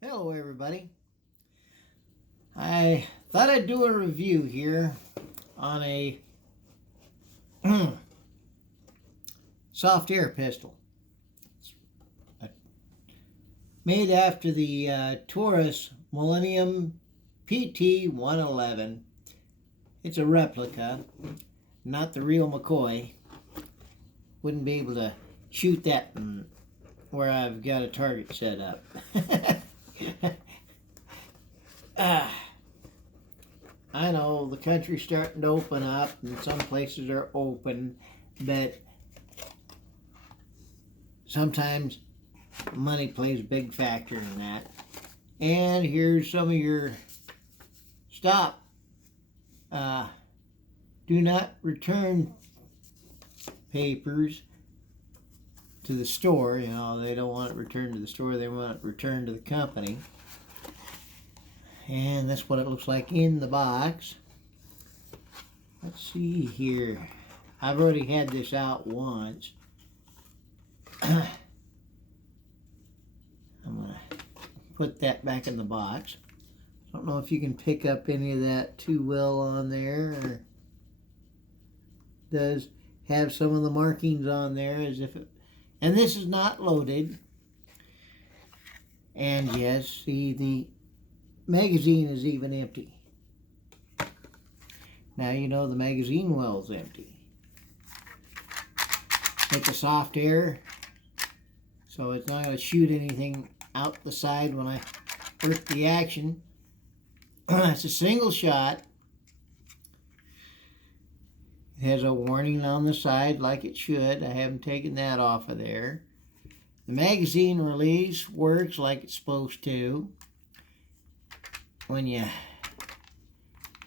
Hello everybody. I thought I'd do a review here on a soft air pistol. It's made after the Taurus Millennium PT-111. It's a replica, not the real McCoy. Wouldn't be able to shoot that where I've got a target set up. I know the country's starting to open up and some places are open, but sometimes money plays a big factor in that. And here's some of your stop. Do not return papers to the store. You know, they don't want it returned to the store, they want it returned to the company. And that's what it looks like in the box. Let's see here. I've already had this out once. I'm going to put that back in the box. I don't know if you can pick up any of that too well on there. Or does have some of the markings on there as if it... And this is not loaded. And yes, see, the magazine is even empty. Now you know the magazine well's empty. It's a soft air, so it's not going to shoot anything out the side when I work the action. It's a single shot. It has a warning on the side like it should. I haven't taken that off of there. The magazine release works like it's supposed to. When you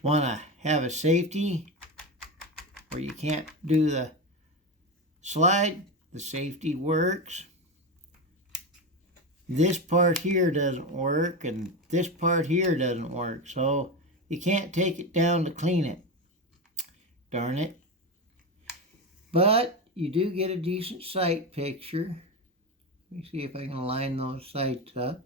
want to have a safety where you can't do the slide, the safety works. This part here doesn't work and this part here doesn't work, so you can't take it down to clean it. Darn it. But you do get a decent sight picture. Let me see if I can line those sights up.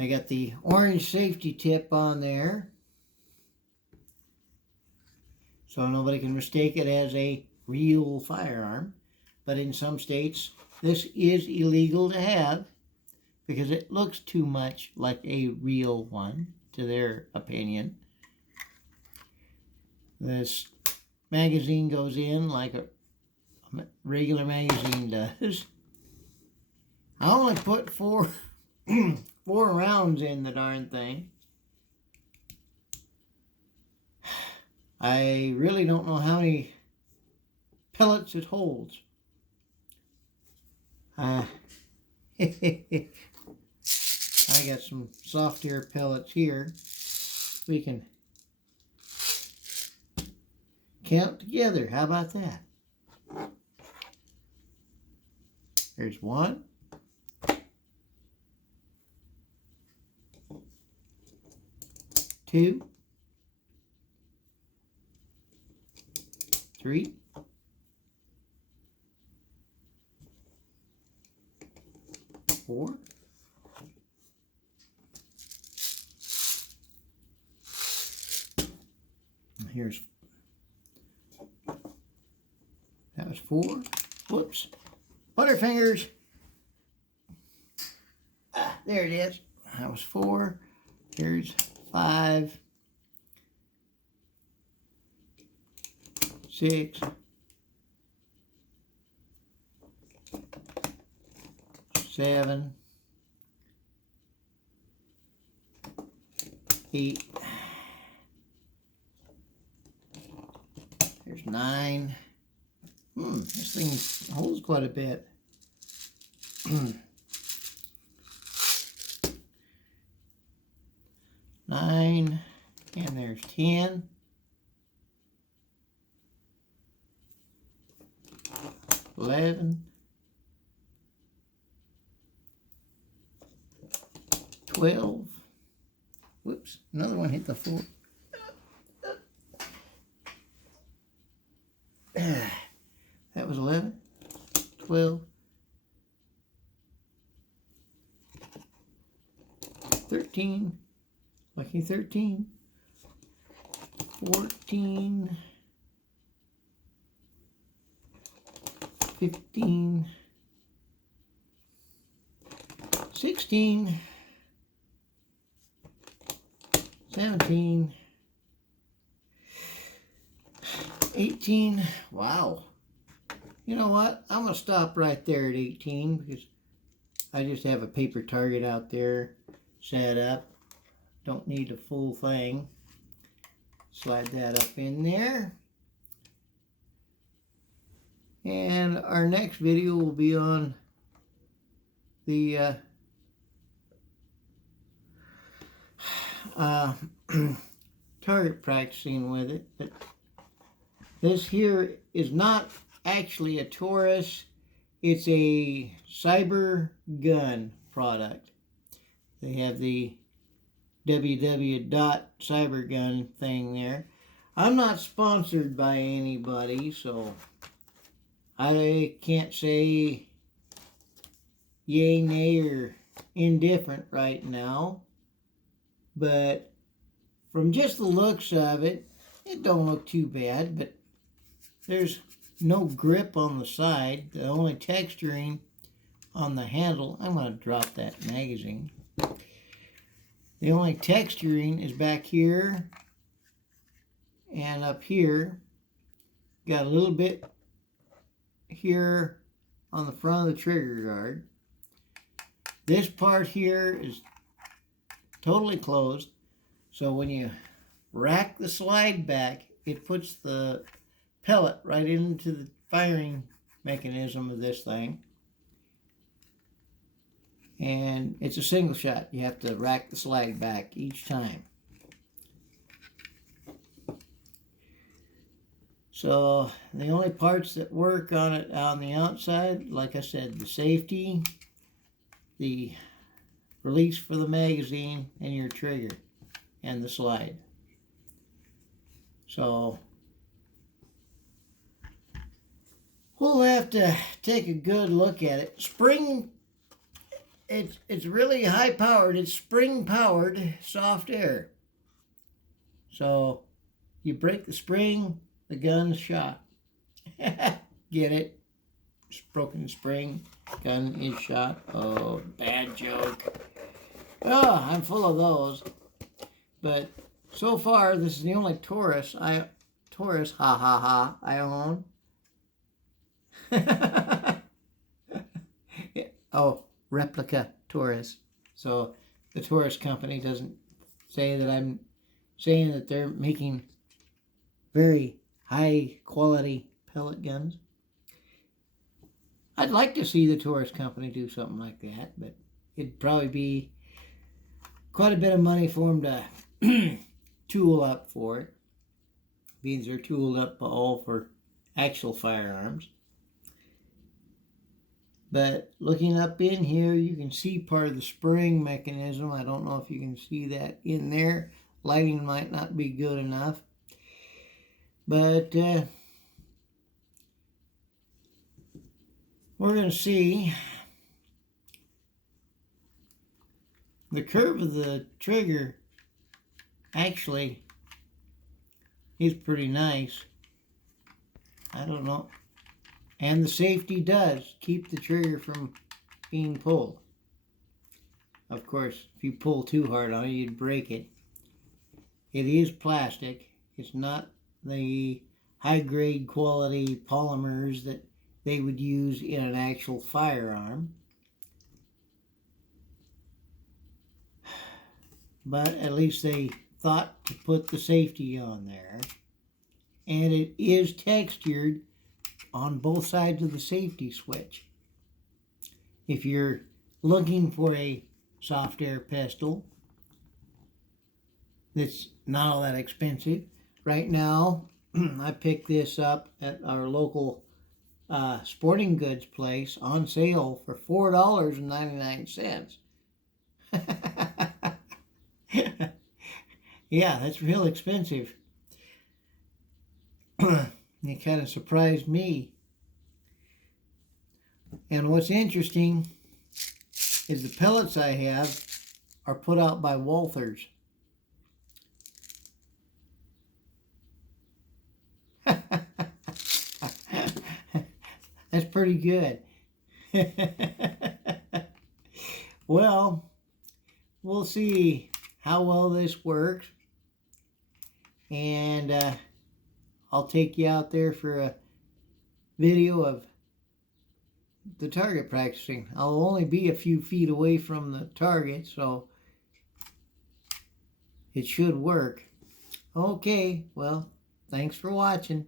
I got the orange safety tip on there, so nobody can mistake it as a real firearm. But in some states, this is illegal to have because it looks too much like a real one, to their opinion. This magazine goes in like a regular magazine does. I only put four rounds in the darn thing. I really don't know how many pellets it holds. I got some soft air pellets here. We can count together. How about that? There's 1, 2, 3, 4, that was 4. Whoops. Butterfingers. There it is. That was 4. Here's 5, 6, 7, 8. There's 9. This thing holds quite a bit. 9, and there's 10. 11, 12. Whoops, another one hit the floor. That was 11, 12, 13, lucky 13, 14, 15, 16, 17, 18. Wow. You know what? I'm going to stop right there at 18 because I just have a paper target out there set up. Don't need the full thing. Slide that up in there. And our next video will be on the target practicing with it. But this here is not actually a Taurus. It's a Cyber Gun product. They have the www.cybergun thing there. I'm not sponsored by anybody, so I can't say yay, nay, or indifferent right now. But from just the looks of it, it don't look too bad, but there's no grip on the side. The only texturing on the handle, I'm going to drop that magazine. The only texturing is back here and up here. Got a little bit here on the front of the trigger guard. This part here is totally closed, so when you rack the slide back, it puts the pellet right into the firing mechanism of this thing. And it's a single shot. You have to rack the slide back each time. So the only parts that work on it on the outside, like I said, the safety, the release for the magazine, and your trigger and the slide. So we'll have to take a good look at it. Spring, it's really high powered. It's spring powered soft air. So you break the spring, the gun's shot. Get it? Broken spring, gun is shot. Oh, bad joke. Oh, I'm full of those. But so far, this is the only Taurus, ha ha ha, I own. Oh, replica Taurus. So the Taurus company doesn't say that I'm saying that they're making very high quality pellet guns. I'd like to see the Taurus company do something like that, but it'd probably be quite a bit of money for them to tool up for it. Means they're tooled up all for actual firearms. But looking up in here, you can see part of the spring mechanism. I don't know if you can see that in there. Lighting might not be good enough. But we're going to see. The curve of the trigger actually is pretty nice. I don't know. And the safety does keep the trigger from being pulled. Of course, if you pull too hard on it, you'd break it. It is plastic. It's not the high-grade quality polymers that they would use in an actual firearm. But at least they thought to put the safety on there. And it is textured on both sides of the safety switch. If you're looking for a soft air pistol that's not all that expensive, right now I picked this up at our local sporting goods place on sale for $4.99. Yeah, that's real expensive. It kind of surprised me. And what's interesting is the pellets I have are put out by Walthers. That's pretty good. Well, we'll see how well this works. And I'll take you out there for a video of the target practicing. I'll only be a few feet away from the target, so it should work. Okay, well, thanks for watching.